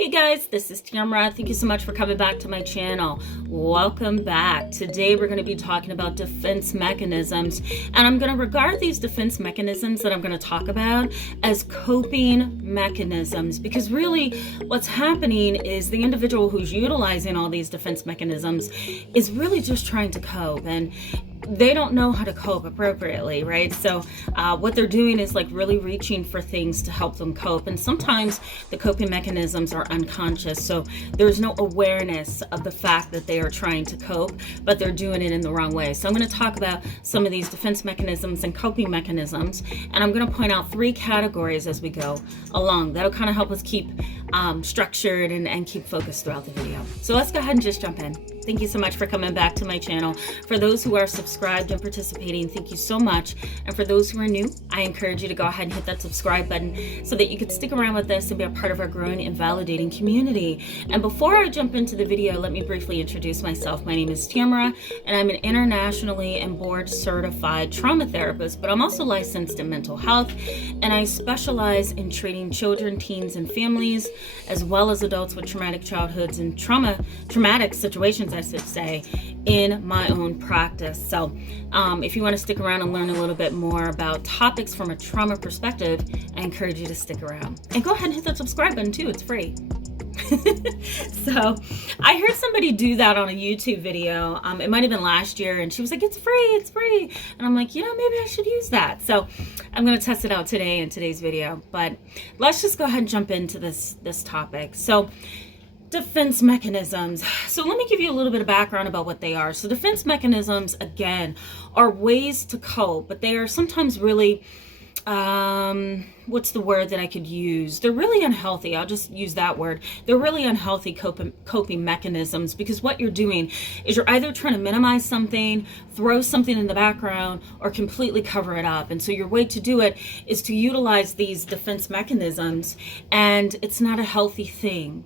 Hey guys, this is Tamara. Thank you so much for coming back to my channel. Welcome back. Today we're going to be talking about defense mechanisms, and I'm going to regard these defense mechanisms that I'm going to talk about as coping mechanisms, because really what's happening is the individual who's utilizing all these defense mechanisms is really just trying to cope, and they don't know how to cope appropriately, right? So what they're doing is like really reaching for things to help them cope. And sometimes the coping mechanisms are unconscious. So there's no awareness of the fact that they are trying to cope, but they're doing it in the wrong way. So I'm going to talk about some of these defense mechanisms and coping mechanisms. And I'm going to point out 3 categories as we go along. That'll kind of help us keep structured and keep focused throughout the video. So let's go ahead and just jump in. Thank you so much for coming back to my channel. For those who are subscribed and participating, thank you so much. And for those who are new, I encourage you to go ahead and hit that subscribe button so that you can stick around with us and be a part of our growing and validating community. And before I jump into the video, let me briefly introduce myself. My name is Tamara, and I'm an internationally and board certified trauma therapist, but I'm also licensed in mental health, and I specialize in treating children, teens, and families, as well as adults with traumatic childhoods and traumatic situations, I should say, in my own practice. So if you want to stick around and learn a little bit more about topics from a trauma perspective, I encourage you to stick around. And go ahead and hit that subscribe button too, it's free. So I heard somebody do that on a YouTube video. It might have been last year, and she was like, it's free. And I'm like, maybe I should use that. So I'm going to test it out today in today's video. But let's just go ahead and jump into this topic. So defense mechanisms. So let me give you a little bit of background about what they are. So defense mechanisms, again, are ways to cope, but they are sometimes really, what's the word that I could use? They're really unhealthy. I'll just use that word. They're really unhealthy coping mechanisms, because what you're doing is you're either trying to minimize something, throw something in the background, or completely cover it up. And so your way to do it is to utilize these defense mechanisms, and it's not a healthy thing.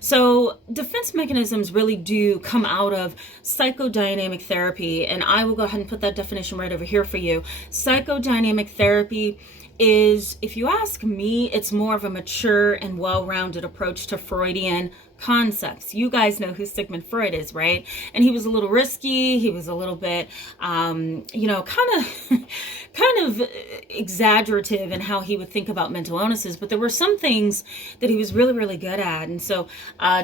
So defense mechanisms really do come out of psychodynamic therapy, and I will go ahead and put that definition right over here for you. Psychodynamic therapy is, if you ask me, it's more of a mature and well-rounded approach to Freudian concepts. You guys know who Sigmund Freud is, right? And he was a little risky. He was a little bit, kind of exaggerative in how he would think about mental illnesses. But there were some things that he was really, really good at. And so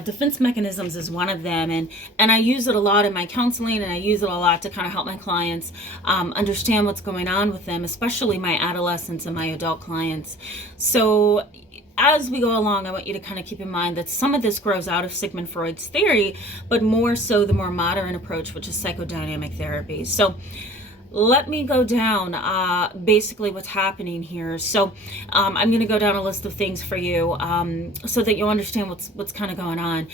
defense mechanisms is one of them. And I use it a lot in my counseling, and I use it a lot to kind of help my clients understand what's going on with them, especially my adolescents and my adult clients. So as we go along, I want you to kind of keep in mind that some of this grows out of Sigmund Freud's theory, but more so the more modern approach, which is psychodynamic therapy. So let me go down basically what's happening here. So I'm going to go down a list of things for you so that you'll understand what's kind of going on.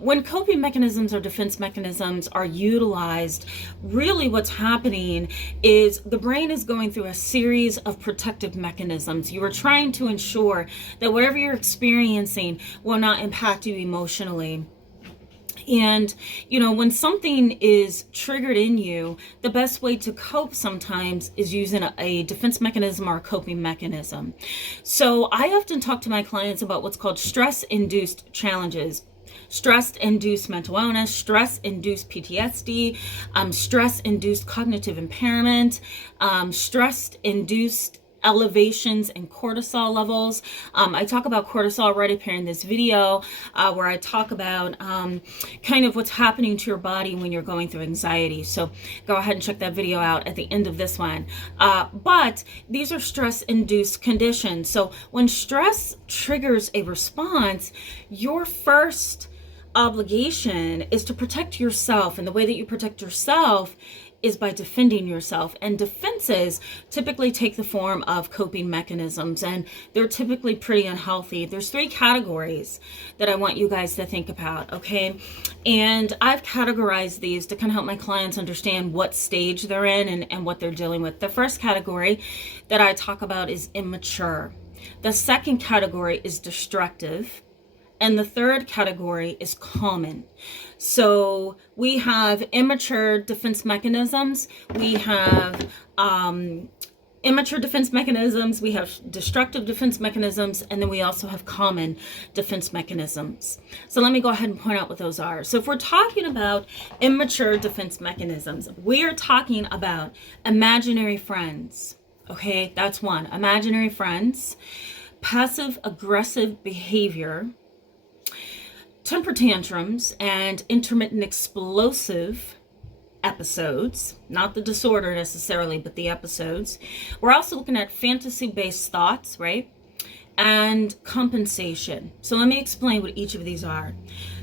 When coping mechanisms or defense mechanisms are utilized, really what's happening is the brain is going through a series of protective mechanisms. You are trying to ensure that whatever you're experiencing will not impact you emotionally. And, when something is triggered in you, the best way to cope sometimes is using a defense mechanism or a coping mechanism. So I often talk to my clients about what's called stress-induced challenges. Stress-induced mental illness, stress-induced PTSD, stress-induced cognitive impairment, stress-induced elevations in cortisol levels. I talk about cortisol right up here in this video, where I talk about kind of what's happening to your body when you're going through anxiety. So go ahead and check that video out at the end of this one. But these are stress-induced conditions. So when stress triggers a response, your first obligation is to protect yourself, and the way that you protect yourself is by defending yourself. And defenses typically take the form of coping mechanisms, and they're typically pretty unhealthy. There's 3 categories that I want you guys to think about, okay? And I've categorized these to kind of help my clients understand what stage they're in and what they're dealing with. The first category that I talk about is immature. The second category is destructive. And the third category is common. So we have immature defense mechanisms. We have immature defense mechanisms, we have destructive defense mechanisms, and then we also have common defense mechanisms. So let me go ahead and point out what those are. So if we're talking about immature defense mechanisms, we are talking about imaginary friends. Okay, that's one. Imaginary friends, passive aggressive behavior, temper tantrums, and intermittent explosive episodes, not the disorder necessarily, but the episodes. We're also looking at fantasy-based thoughts, right? And compensation. So let me explain what each of these are.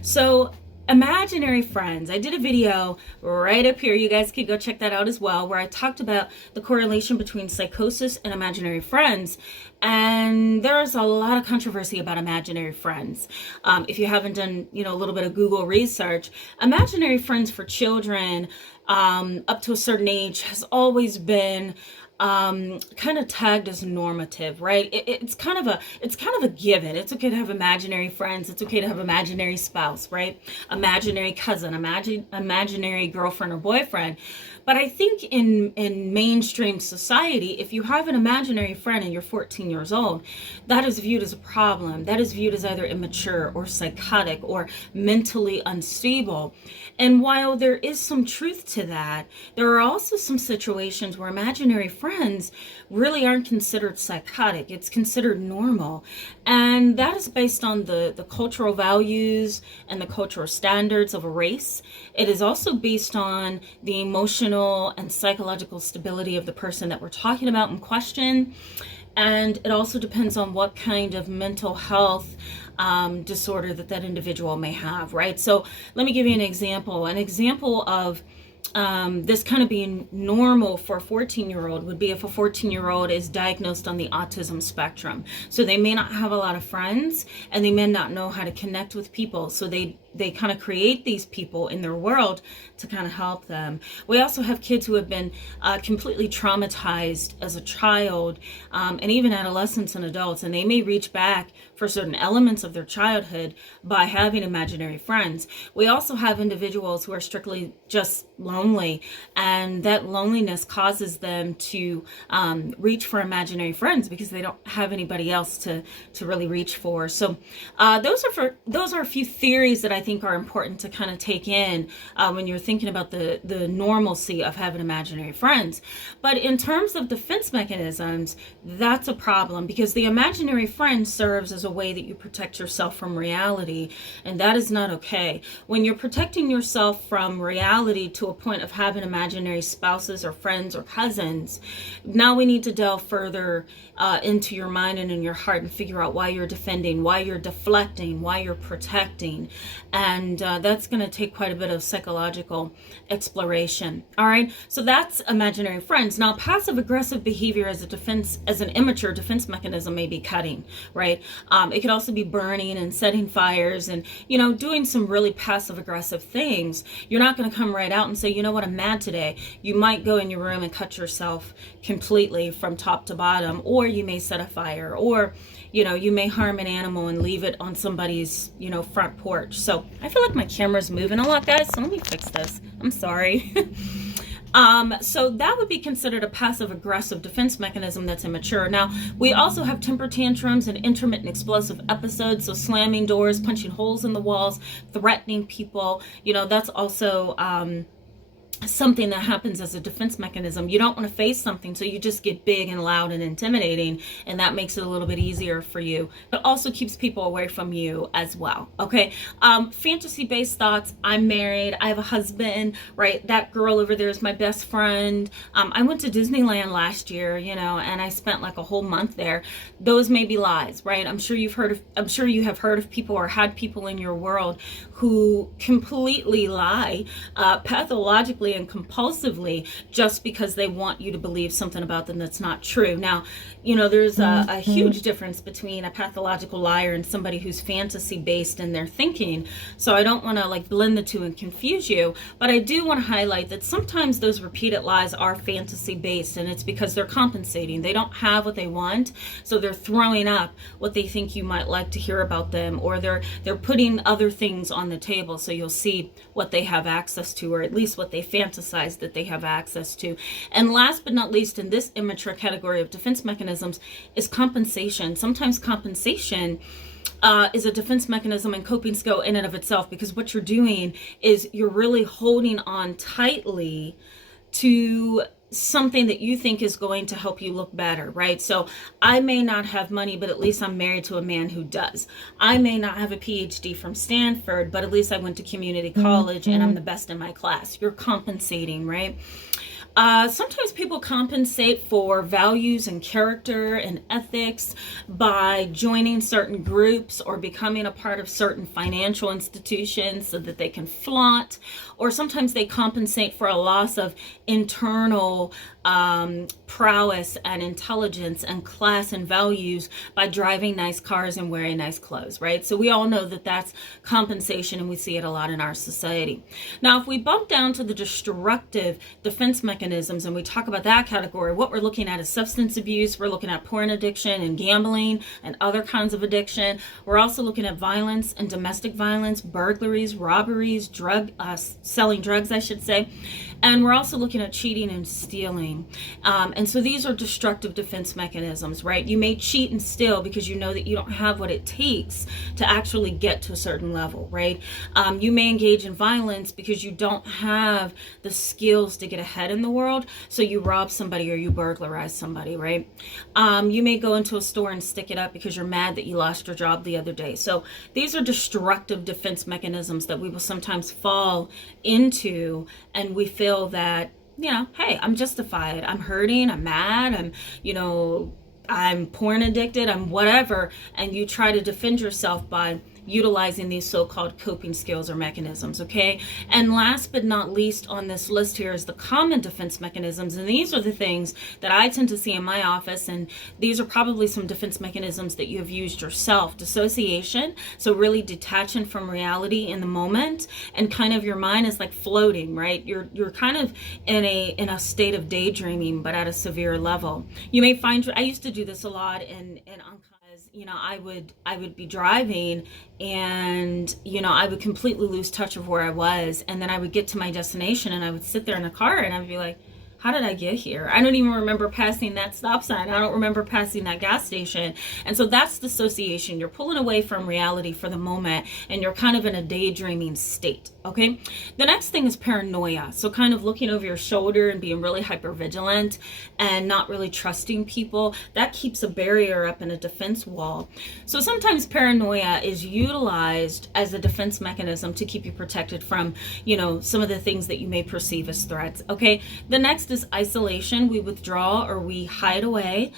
So imaginary friends, I did a video right up here, you guys could go check that out as well, where I talked about the correlation between psychosis and imaginary friends. And there's a lot of controversy about imaginary friends. If you haven't done, a little bit of Google research, imaginary friends for children up to a certain age has always been kind of tagged as normative, right? It's kind of a given. It's okay to have imaginary friends. It's okay to have imaginary spouse, right? Imaginary cousin, imaginary girlfriend or boyfriend. But I think in mainstream society, if you have an imaginary friend and you're 14 years old, that is viewed as a problem. That is viewed as either immature or psychotic or mentally unstable. And while there is some truth to that, there are also some situations where imaginary friends really aren't considered psychotic. It's considered normal. And that is based on the cultural values and the cultural standards of a race. It is also based on the emotional and psychological stability of the person that we're talking about in question. And it also depends on what kind of mental health disorder that individual may have, right? So let me give you an example. An example of this kind of being normal for a 14-year-old would be if a 14-year-old is diagnosed on the autism spectrum. So they may not have a lot of friends and they may not know how to connect with people. So they kind of create these people in their world to kind of help them. We also have kids who have been completely traumatized as a child and even adolescents and adults, and they may reach back for certain elements of their childhood by having imaginary friends. We also have individuals who are strictly just lonely, and that loneliness causes them to reach for imaginary friends because they don't have anybody else to really reach for. So those are a few theories that I think are important to kind of take in when you're thinking about the normalcy of having imaginary friends. But in terms of defense mechanisms, that's a problem because the imaginary friend serves as a way that you protect yourself from reality, and that is not okay. When you're protecting yourself from reality to a point of having imaginary spouses or friends or cousins, now we need to delve further into your mind and in your heart and figure out why you're defending, why you're deflecting, why you're protecting. And that's going to take quite a bit of psychological exploration. All right, so that's imaginary friends. Now, passive aggressive behavior as an immature defense mechanism may be cutting, right? It could also be burning and setting fires and, doing some really passive aggressive things. You're not going to come right out and say, you know what, I'm mad today. You might go in your room and cut yourself completely from top to bottom, or you may set a fire, or you may harm an animal and leave it on somebody's front porch. So I feel like my camera's moving a lot, guys, so let me fix this. I'm sorry. So that would be considered a passive aggressive defense mechanism that's immature. Now, we also have temper tantrums and intermittent explosive episodes. So slamming doors, punching holes in the walls, threatening people, that's also something that happens as a defense mechanism. You don't want to face something, so you just get big and loud and intimidating, and that makes it a little bit easier for you, but also keeps people away from you as well. Okay, fantasy-based thoughts. I'm married, I have a husband, right? That girl over there is my best friend. I went to Disneyland last year, and I spent like a whole month there. Those may be lies, right? I'm sure you have heard of people or had people in your world who completely lie pathologically and compulsively just because they want you to believe something about them that's not true. Now, there's a huge difference between a pathological liar and somebody who's fantasy based in their thinking. So I don't want to blend the two and confuse you, but I do want to highlight that sometimes those repeated lies are fantasy based, and it's because they're compensating. They don't have what they want, so they're throwing up what they think you might like to hear about them, or they're putting other things on the table so you'll see what they have access to, or at least what they fantasize that they have access to. And last but not least, in this immature category of defense mechanisms is compensation. Sometimes compensation is a defense mechanism and coping skill in and of itself, because what you're doing is you're really holding on tightly to something that you think is going to help you look better, right? So I may not have money, but at least I'm married to a man who does. I may not have a PhD from Stanford, but at least I went to community college and I'm the best in my class. You're compensating, right? Sometimes people compensate for values and character and ethics by joining certain groups or becoming a part of certain financial institutions so that they can flaunt. Or sometimes they compensate for a loss of internal prowess and intelligence and class and values by driving nice cars and wearing nice clothes, right? So we all know that that's compensation, and we see it a lot in our society. Now, if we bump down to the destructive defense mechanisms and we talk about that category, what we're looking at is substance abuse. We're looking at porn addiction and gambling and other kinds of addiction. We're also looking at violence and domestic violence, burglaries, robberies, selling drugs, I should say. And we're also looking at cheating and stealing. And so these are destructive defense mechanisms, right? You may cheat and steal because you know that you don't have what it takes to actually get to a certain level, right? You may engage in violence because you don't have the skills to get ahead in the world. So you rob somebody or you burglarize somebody, right? You may go into a store and stick it up because you're mad that you lost your job the other day. So these are destructive defense mechanisms that we will sometimes fall into, and we feel that, hey, I'm justified. I'm hurting. I'm mad. I'm porn addicted. I'm whatever. And you try to defend yourself by utilizing these so-called coping skills or mechanisms, okay? And last but not least on this list here is the common defense mechanisms. And these are the things that I tend to see in my office. And these are probably some defense mechanisms that you have used yourself. Dissociation, so really detaching from reality in the moment, and kind of your mind is like floating, right? You're kind of in a state of daydreaming, but at a severe level. You may find, I used to do this a lot in I would be driving and, I would completely lose touch of where I was. And then I would get to my destination and I would sit there in the car and I would be like, how did I get here? I don't even remember passing that stop sign. I don't remember passing that gas station. And so that's dissociation. You're pulling away from reality for the moment and you're kind of in a daydreaming state, okay? The next thing is paranoia. So kind of looking over your shoulder and being really hypervigilant and not really trusting people. That keeps a barrier up in a defense wall. So sometimes paranoia is utilized as a defense mechanism to keep you protected from, some of the things that you may perceive as threats, okay? The next is isolation. We withdraw or we hide away.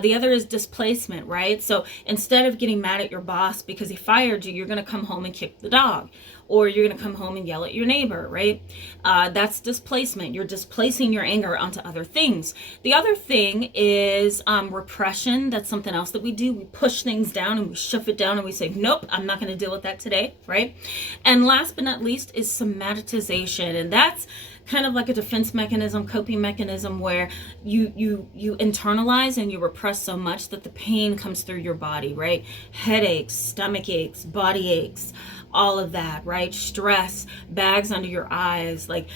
The other is displacement, right? So instead of getting mad at your boss because he fired you, you're going to come home and kick the dog, or you're going to come home and yell at your neighbor, right? That's displacement. You're displacing your anger onto other things. The other thing is repression. That's something else that we do. We push things down and we shove it down and we say, nope, I'm not going to deal with that today, right? And last but not least is somatization. And that's kind of like a defense mechanism, coping mechanism, where you internalize and you repress so much that the pain comes through your body, right? Headaches, stomach aches, body aches, all of that, right? Stress, bags under your eyes, like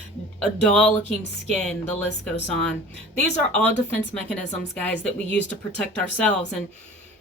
a dull looking skin, the list goes on. These are all defense mechanisms, guys, that we use to protect ourselves. And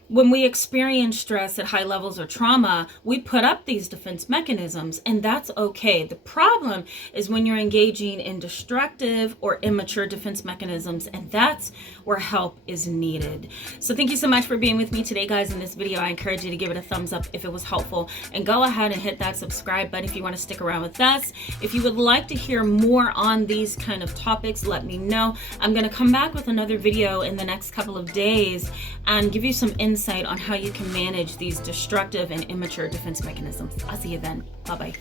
when we experience stress at high levels or trauma, we put up these defense mechanisms, and that's okay. The problem is when you're engaging in destructive or immature defense mechanisms, and that's where help is needed. So thank you so much for being with me today, guys, in this video. I encourage you to give it a thumbs up if it was helpful, and go ahead and hit that subscribe button if you want to stick around with us. If you would like to hear more on these kind of topics, let me know. I'm going to come back with another video in the next couple of days and give you some insight on how you can manage these destructive and immature defense mechanisms. I'll see you then. Bye-bye.